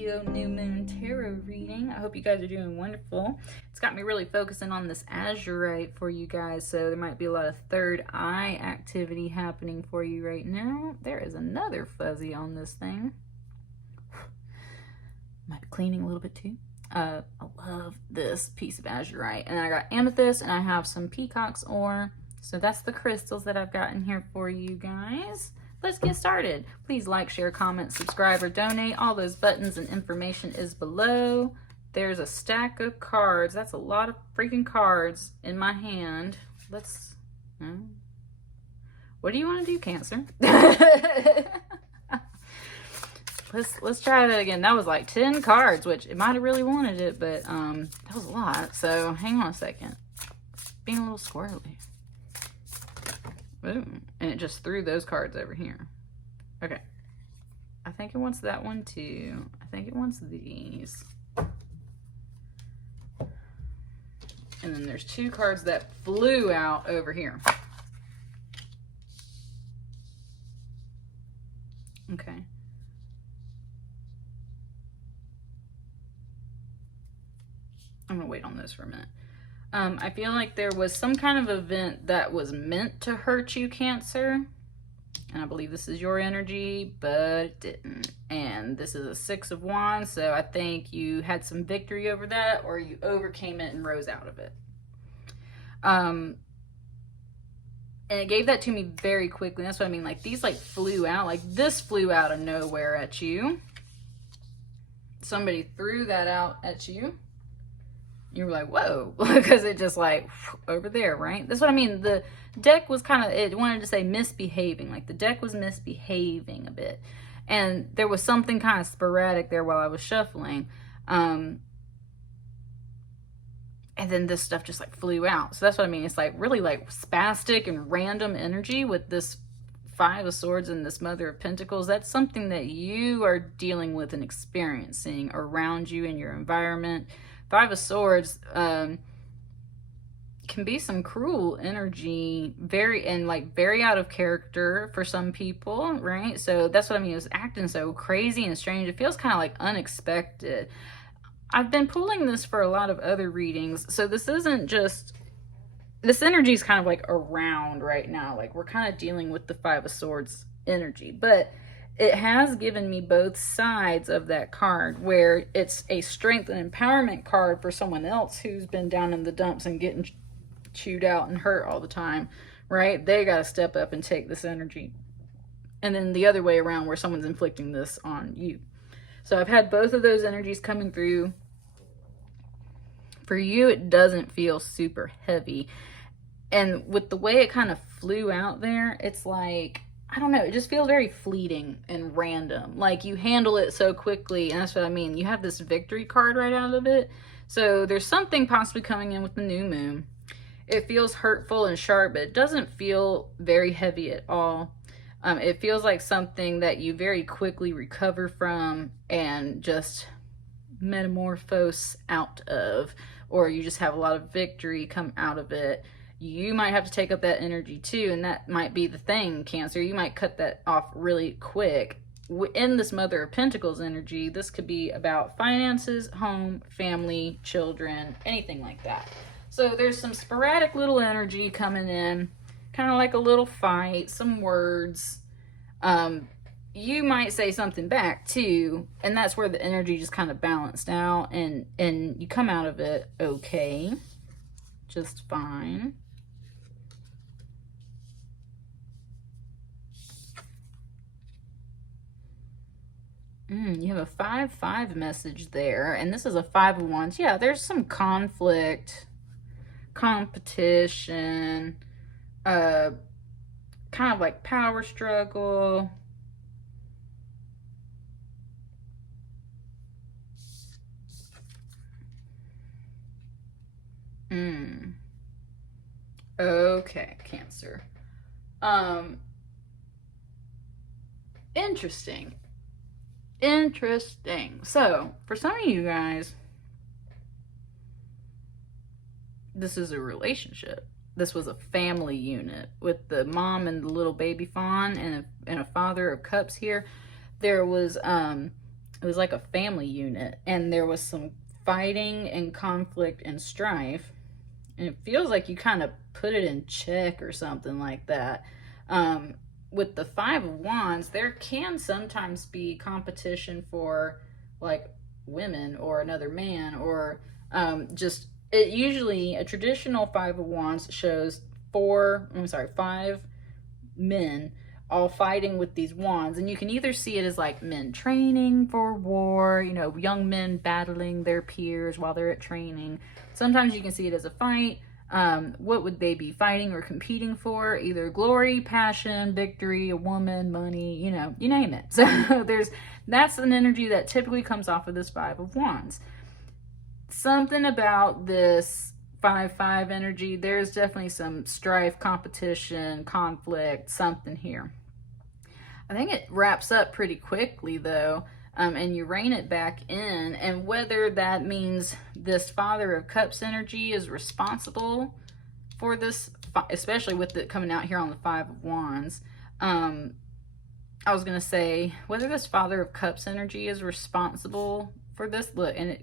Leo New Moon Tarot reading. I hope you guys are doing wonderful. It's got me really focusing on this Azurite for you guys, so there might be a lot of third eye activity happening for you right now. There is another fuzzy on this thing. Might be cleaning a little bit too. I love this piece of Azurite. And I got Amethyst, and I have some Peacock Ore. So that's the crystals that I've got in here for you guys. Let's get started. Please like, share, comment, subscribe, or donate. All those buttons and information is below. There's a stack of cards. That's a lot of freaking cards in my hand. Let's... what do you want to do, Cancer? Let's try that again. That was like 10 cards, which it might have really wanted it, but that was a lot. So hang on a second. Being a little squirrely. Boom. And it just threw those cards over here. Okay. I think it wants that one too. I think it wants these. And then there's two cards that flew out over here. Okay. I'm gonna wait on this for a minute. I feel like there was some kind of event that was meant to hurt you, Cancer. And I believe this is your energy, but it didn't. And this is a 6 of Wands, so I think you had some victory over that, or you overcame it and rose out of it. And it gave that to me very quickly. That's what I mean. Like, these like flew out. Like, this flew out of nowhere at you. Somebody threw that out at you. You were like, whoa, because it just like over there, right? That's what I mean. The deck was kind of, it wanted to say misbehaving. Like the deck was misbehaving a bit. And there was something kind of sporadic there while I was shuffling. And then this stuff just like flew out. So that's what I mean. It's like really like spastic and random energy with this 5 of Swords and this Mother of Pentacles. That's something that you are dealing with and experiencing around you in your environment. 5 of Swords can be some cruel energy, very out of character for some people, right? So that's what I mean. It was acting so crazy and strange. It feels kind of like unexpected. I've been pulling this for a lot of other readings, so this isn't just... This energy is kind of like around right now. Like we're kind of dealing with the 5 of Swords energy, but it has given me both sides of that card, where it's a strength and empowerment card for someone else who's been down in the dumps and getting chewed out and hurt all the time, right? They got to step up and take this energy. And then the other way around, where someone's inflicting this on you. So I've had both of those energies coming through. For you, it doesn't feel super heavy. And with the way it kind of flew out there, it's like... I don't know, it just feels very fleeting and random. Like you handle it so quickly, and that's what I mean. You have this victory card right out of it. So there's something possibly coming in with the new moon. It feels hurtful and sharp, but it doesn't feel very heavy at all. It feels like something that you very quickly recover from and just metamorphose out of. Or you just have a lot of victory come out of it. You might have to take up that energy too, and that might be the thing, Cancer. You might cut that off really quick. In this Mother of Pentacles energy, this could be about finances, home, family, children, anything like that. So there's some sporadic little energy coming in, kind of like a little fight, some words. You might say something back too, and that's where the energy just kind of balanced out, and you come out of it okay, just fine. You have a 5-5 message there, and this is a 5 of Wands. Yeah, there's some conflict, competition, kind of like power struggle. Okay, Cancer. Interesting. So, for some of you guys, this is a relationship. This was a family unit with the mom and the little baby fawn and a father of cups here. There was it was like a family unit, and there was some fighting and conflict and strife, and it feels like you kind of put it in check or something like that. With the Five of Wands, there can sometimes be competition for like women or another man, or just it usually a traditional Five of Wands shows 5 men all fighting with these wands, and you can either see it as like men training for war, you know, young men battling their peers while they're at training. Sometimes you can see it as a fight. What would they be fighting or competing for? Either glory, passion, victory, a woman, money, you know, you name it. So that's an energy that typically comes off of this Five of Wands. Something about this 5-5 energy, there's definitely some strife, competition, conflict, something here. I think it wraps up pretty quickly though, and you rein it back in, and whether that means this Father of Cups energy is responsible for this, especially with it coming out here on the Five of Wands. I was going to say, whether this Father of Cups energy is responsible for this, look, and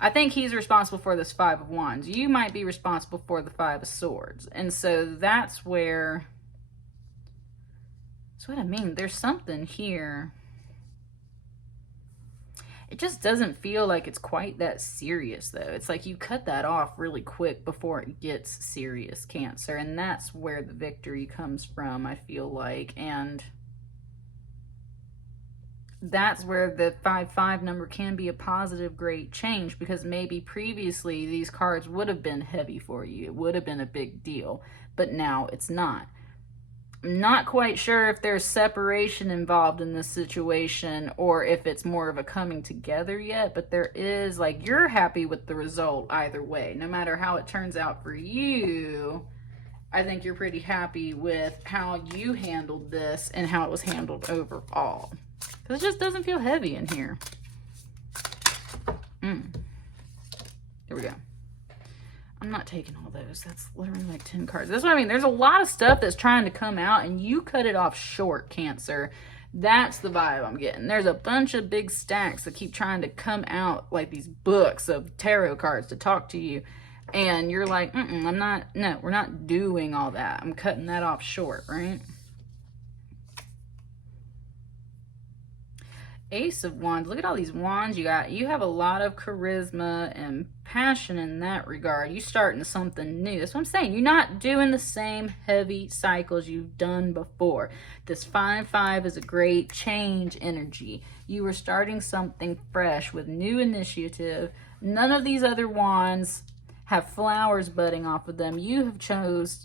I think he's responsible for this Five of Wands. You might be responsible for the Five of Swords. And so that's where, that's what I mean. There's something here. It just doesn't feel like it's quite that serious, though. It's like you cut that off really quick before it gets serious, Cancer. And that's where the victory comes from, I feel like. And that's where the 5-5 number can be a positive, great change, because maybe previously these cards would have been heavy for you. It would have been a big deal, but now it's not. I'm not quite sure if there's separation involved in this situation or if it's more of a coming together yet, but there is, like, you're happy with the result either way. No matter how it turns out for you, I think you're pretty happy with how you handled this and how it was handled overall. Because it just doesn't feel heavy in here. Here we go. I'm not taking all those. That's literally like 10 cards. That's what I mean. There's a lot of stuff that's trying to come out, and you cut it off short, Cancer. That's the vibe I'm getting. There's a bunch of big stacks that keep trying to come out, like these books of tarot cards to talk to you. And you're like, I'm not, no, we're not doing all that. I'm cutting that off short, right? Ace of Wands. Look at all these wands you got. You have a lot of charisma and passion in that regard. You starting something new. That's what I'm saying. You're not doing the same heavy cycles you've done before. This 5-5 is a great change energy. You are starting something fresh with new initiative. None of these other wands have flowers budding off of them. You've chosen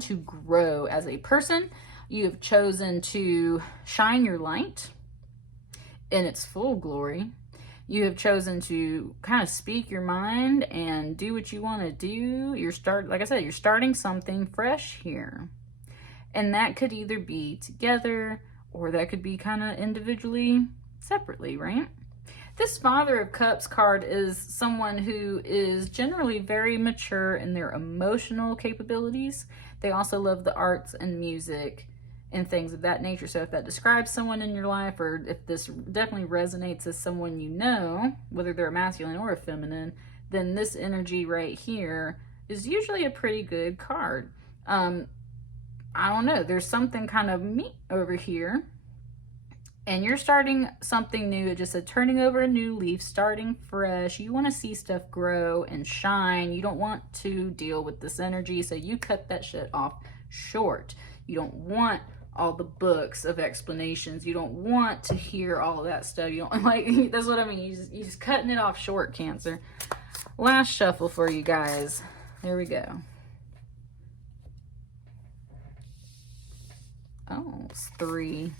to grow as a person. You have chosen to shine your light in its full glory. You have chosen to kind of speak your mind and do what you want to do. Like I said, you're starting something fresh here. And that could either be together or that could be kind of individually, separately, right? This Father of Cups card is someone who is generally very mature in their emotional capabilities. They also love the arts and music and things of that nature. So if that describes someone in your life, or if this definitely resonates as someone you know, whether they're a masculine or a feminine, then this energy right here is usually a pretty good card. I don't know, there's something kind of me over here, and you're starting something new. It just said turning over a new leaf, starting fresh. You want to see stuff grow and shine. You don't want to deal with this energy, so you cut that shit off short. You don't want all the books of explanations. You don't want to hear all of that stuff. You don't like, that's what I mean. You just cutting it off short, Cancer. Last shuffle for you guys. There we go. Oh, it's 3.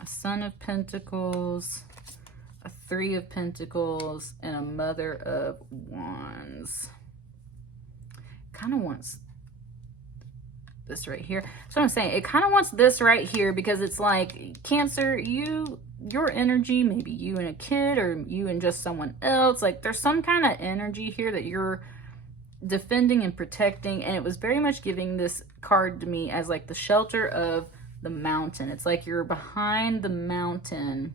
A Son of Pentacles, a 3 of Pentacles, and a Mother of Wands. Kind of wants this right here. That's what I'm saying. It kind of wants this right here, because it's like, Cancer, your energy, maybe you and a kid, or you and just someone else, like there's some kind of energy here that you're defending and protecting, and it was very much giving this card to me as like the shelter of the mountain. It's like you're behind the mountain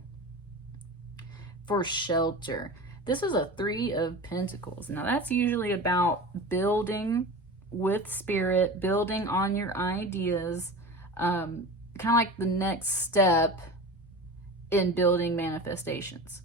for shelter. This is a 3 of Pentacles. Now that's usually about building with spirit, building on your ideas, kind of like the next step in building manifestations.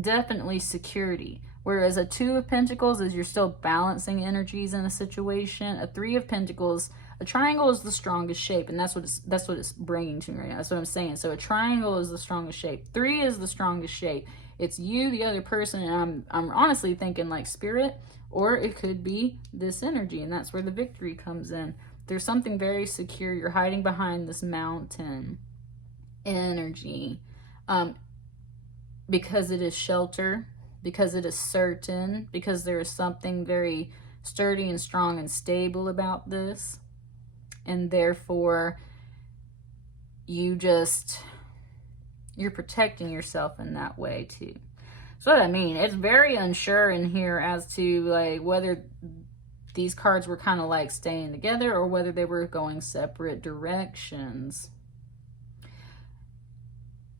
Definitely security. Whereas a 2 of Pentacles is you're still balancing energies in a situation. A 3 of Pentacles, a triangle is the strongest shape, and that's what it's bringing to me right now. That's what I'm saying. So a triangle is the strongest shape. 3 is the strongest shape. It's you, the other person, and I'm honestly thinking like spirit, or it could be this energy, and that's where the victory comes in. There's something very secure. You're hiding behind this mountain energy, because it is shelter, because it is certain, because there is something very sturdy and strong and stable about this. And therefore, you're protecting yourself in that way too. So what I mean, it's very unsure in here as to like whether these cards were kind of like staying together or whether they were going separate directions.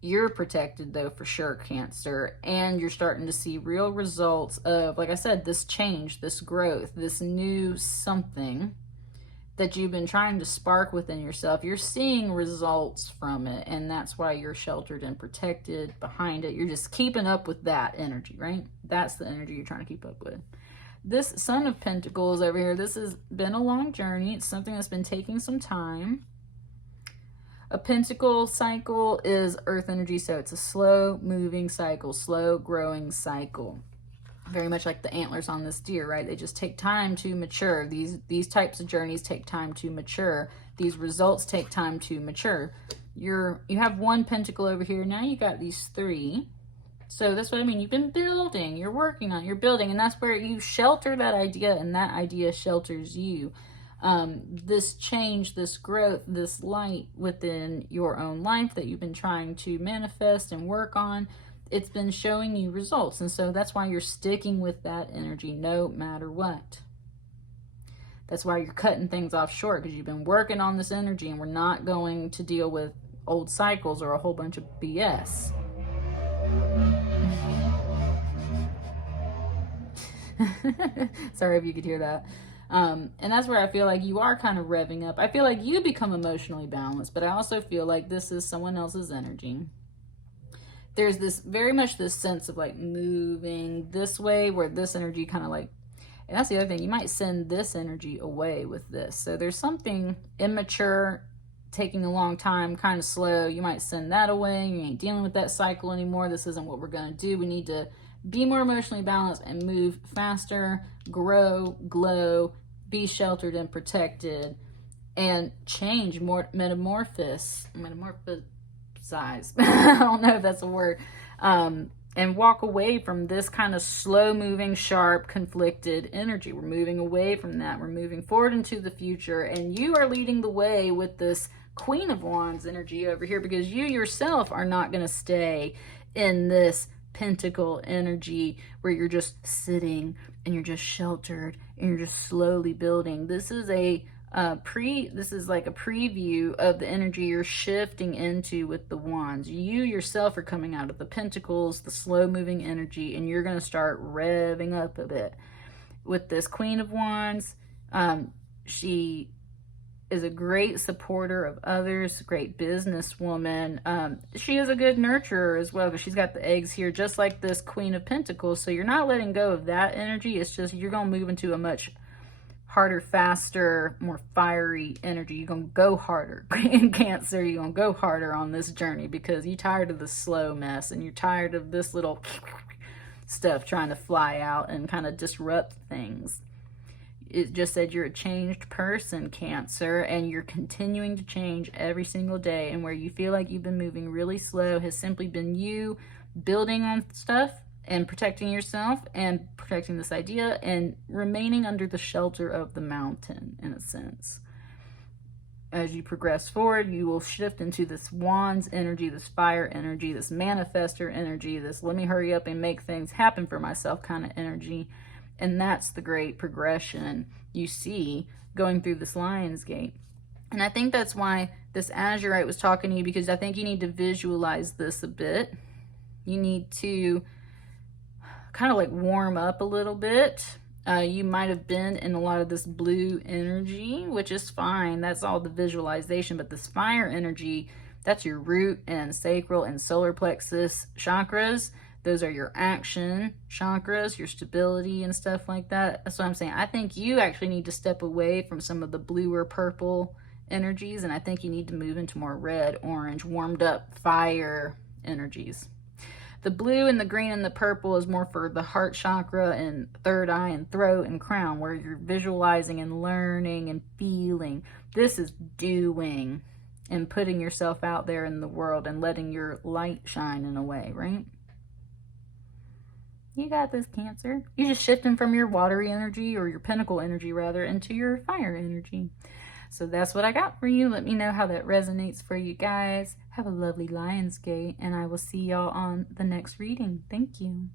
You're protected though, for sure, Cancer, and you're starting to see real results of, like I said, this change, this growth, this new something that you've been trying to spark within yourself. You're seeing results from it, and that's why you're sheltered and protected behind it. You're just keeping up with that energy, right? That's the energy you're trying to keep up with. This Son of Pentacles over here, this has been a long journey. It's something that's been taking some time. A pentacle cycle is earth energy, so it's a slow moving cycle, slow growing cycle. Very much like the antlers on this deer, right? They just take time to mature. These types of journeys take time to mature. These results take time to mature. You have 1 pentacle over here. Now you got these 3. So that's what I mean. You've been building. You're working on it. You're building. And that's where you shelter that idea, and that idea shelters you. This change, this growth, this light within your own life that you've been trying to manifest and work on, it's been showing you results. And so that's why you're sticking with that energy no matter what. That's why you're cutting things off short, because you've been working on this energy, and we're not going to deal with old cycles or a whole bunch of BS. Sorry if you could hear that. And that's where I feel like you are kind of revving up. I feel like you become emotionally balanced, but I also feel like this is someone else's energy. There's this very much this sense of like moving this way, where this energy kind of like, and that's the other thing, you might send this energy away with this. So there's something immature, taking a long time, kind of slow. You might send that away. You ain't dealing with that cycle anymore. This isn't what we're going to do. We need to be more emotionally balanced and move faster, grow, glow, be sheltered and protected, and change, more metamorphosize. I don't know if that's a word. And walk away from this kind of slow moving, sharp, conflicted energy. We're moving away from that. We're moving forward into the future, and you are leading the way with this Queen of Wands energy over here, because you yourself are not going to stay in this pentacle energy where you're just sitting and you're just sheltered and you're just slowly building. This is this is like a preview of the energy you're shifting into with the wands. You yourself are coming out of the pentacles, the slow moving energy, and you're going to start revving up a bit with this Queen of Wands. She is a great supporter of others, great businesswoman. She is a good nurturer as well, because she's got the eggs here, just like this Queen of Pentacles. So you're not letting go of that energy. It's just you're going to move into a much harder, faster, more fiery energy. You're going to go harder. In Cancer, you're going to go harder on this journey, because you're tired of the slow mess, and you're tired of this little stuff trying to fly out and kind of disrupt things. It just said you're a changed person, Cancer, and you're continuing to change every single day. And where you feel like you've been moving really slow has simply been you building on stuff and protecting yourself and protecting this idea and remaining under the shelter of the mountain, in a sense. As you progress forward, you will shift into this Wands energy, this fire energy, this manifester energy, this let me hurry up and make things happen for myself kind of energy. And that's the great progression you see going through this Lionsgate. And I think that's why this Azurite was talking to you, because I think you need to visualize this a bit. You need to kind of like warm up a little bit. You might have been in a lot of this blue energy, which is fine. That's all the visualization. But this fire energy, that's your root and sacral and solar plexus chakras. Those are your action chakras, your stability and stuff like that. That's what I'm saying. I think you actually need to step away from some of the blue or purple energies, and I think you need to move into more red, orange, warmed up fire energies. The blue and the green and the purple is more for the heart chakra and third eye and throat and crown, where you're visualizing and learning and feeling. This is doing and putting yourself out there in the world and letting your light shine in a way, right? You got this, Cancer. You're just shifting from your watery energy, or your pinnacle energy rather, into your fire energy. So that's what I got for you. Let me know how that resonates for you guys. Have a lovely Lionsgate, and I will see y'all on the next reading. Thank you.